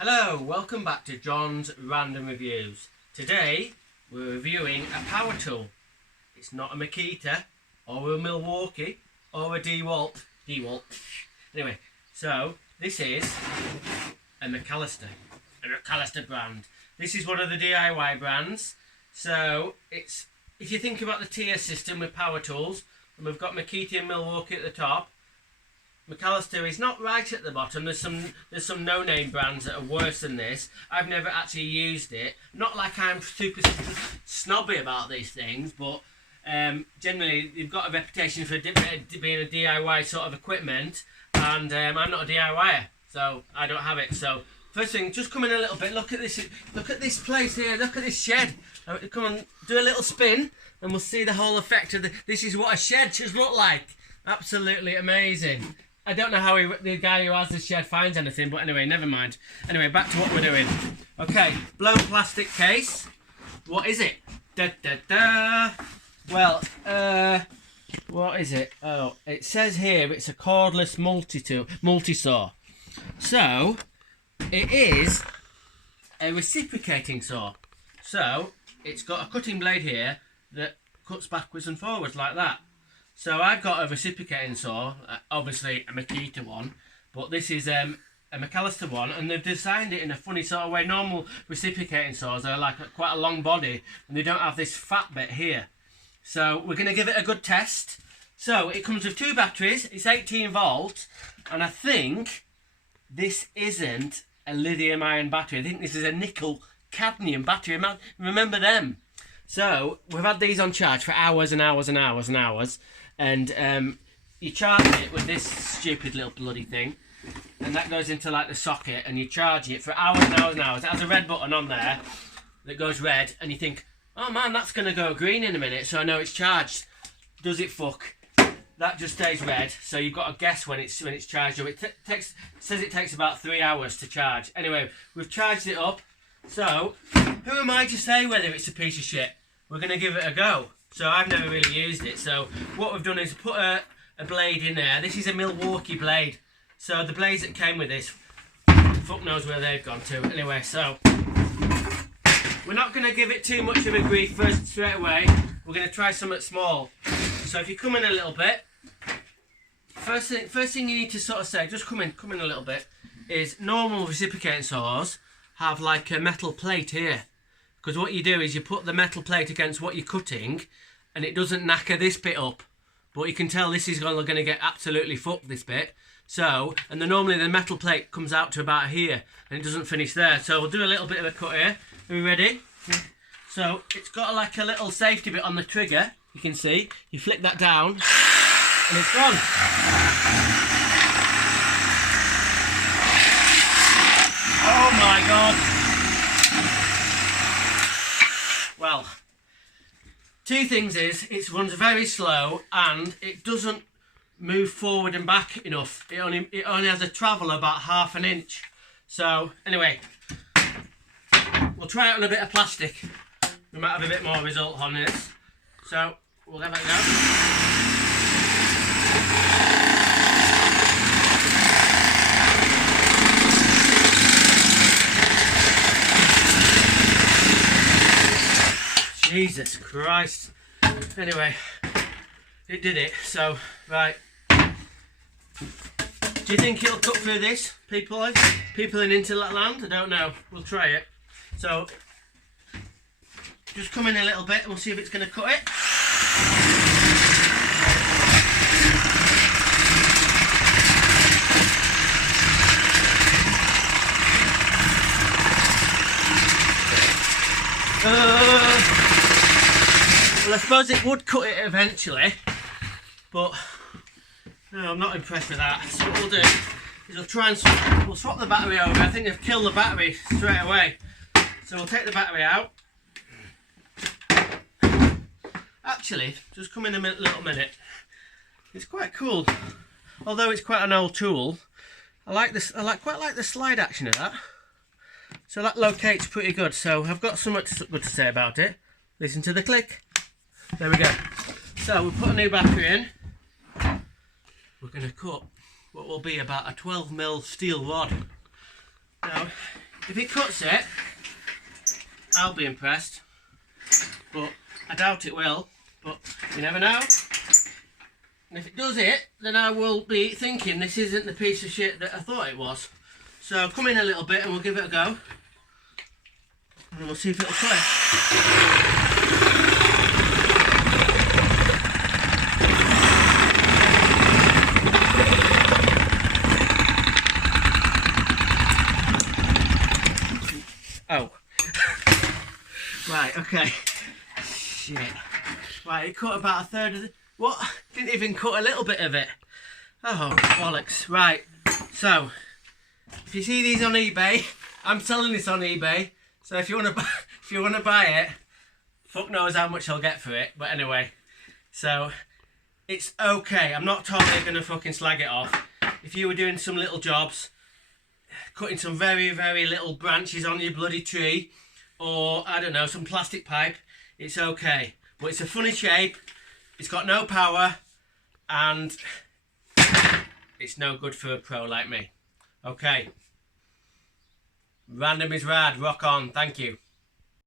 Hello, welcome back to John's Random Reviews. Today we're reviewing a power tool. It's not a Makita or a Milwaukee or a DeWalt. Anyway, so this is a macallister brand. This is one of the DIY brands. So it's, if you think about the tier system with power tools, and we've got Makita and Milwaukee at the top, macallister is not right at the bottom. There's some no-name brands that are worse than this. I've never actually used it. Not like I'm super snobby about these things, but generally you've got a reputation for being a DIY sort of equipment, and I'm not a DIYer, so I don't have it. So first thing, just come in a little bit. Look at this. Look at this place here. Look at this shed. Come on, do a little spin, and we'll see the whole effect of this is what a shed should look like. Absolutely amazing. I don't know how the guy who has the shed finds anything, but anyway, never mind. Anyway, back to what we're doing. Okay, blown plastic case. What is it? Well, what is it? Oh, it says here it's a cordless multi-saw. So, it is a reciprocating saw. So, it's got a cutting blade here that cuts backwards and forwards like that. So I've got a reciprocating saw, obviously a Makita one, but this is a macallister one, and they've designed it in a funny sort of way. Normal reciprocating saws are like quite a long body, and they don't have this fat bit here. So we're going to give it a good test. So it comes with two batteries, it's 18 volts, and I think this isn't a lithium ion battery. I think this is a nickel cadmium battery. Remember them? So we've had these on charge for hours and hours and hours and hours. And you charge it with this stupid little bloody thing, and that goes into like the socket, and you charge it for hours and hours and hours. It has a red button on there that goes red, and you think, oh man, that's going to go green in a minute, so I know it's charged. Does it fuck? That just stays red, so you've got to guess when it's charged up. It says it takes about 3 hours to charge. Anyway, we've charged it up, so who am I to say whether it's a piece of shit? We're going to give it a go. So I've never really used it. So what we've done is put a blade in there. This is a Milwaukee blade. So the blades that came with this, fuck knows where they've gone to. Anyway, so we're not going to give it too much of a grief first straight away. We're going to try something small. So if you come in a little bit, first thing you need to sort of say, just come in a little bit, is normal reciprocating saws have like a metal plate here. Because what you do is you put the metal plate against what you're cutting, and it doesn't knacker this bit up. But you can tell this is going to get absolutely fucked, this bit. So, and then normally the metal plate comes out to about here, and it doesn't finish there. So we'll do a little bit of a cut here. Are we ready? So it's got like a little safety bit on the trigger. You can see. You flick that down, and it's gone. Oh my god. Well, two things is, it runs very slow, and it doesn't move forward and back enough. It only has a travel about ½ an inch. So, anyway, we'll try it on a bit of plastic. We might have a bit more result on this. So, we'll give it a go. Jesus Christ. Anyway, it did it. So, right. Do you think it'll cut through this? People in internet land? I don't know. We'll try it. So, just come in a little bit and we'll see if it's going to cut it. Well, I suppose it would cut it eventually, but no, I'm not impressed with that. So what we'll do is we'll swap the battery over. I think they've killed the battery straight away. So we'll take the battery out. Actually, just come in a little minute. It's quite cool, although it's quite an old tool. I like this. Quite like the slide action of that. So that locates pretty good. So I've got something good to say about it. Listen to the click. There we go. So we'll put a new battery in. We're going to cut what will be about a 12mm steel rod. Now, If it cuts it, I'll be impressed. But I doubt it will. But you never know. And if it does it, then I will be thinking this isn't the piece of shit that I thought it was. So come in a little bit and we'll give it a go. And we'll see if it'll cut it. Oh. Right, okay. Shit. Right, it cut about a third of the... What? Didn't even cut a little bit of it. Oh, bollocks. Right, so, if you see these on eBay, I'm selling this on eBay. So if you want to buy it, fuck knows how much I'll get for it. But anyway, so, it's okay. I'm not totally going to fucking slag it off. If you were doing some little jobs, cutting some very, very little branches on your bloody tree, or, I don't know, some plastic pipe, it's okay. But it's a funny shape, it's got no power, and it's no good for a pro like me. Okay. Random is rad, rock on, thank you.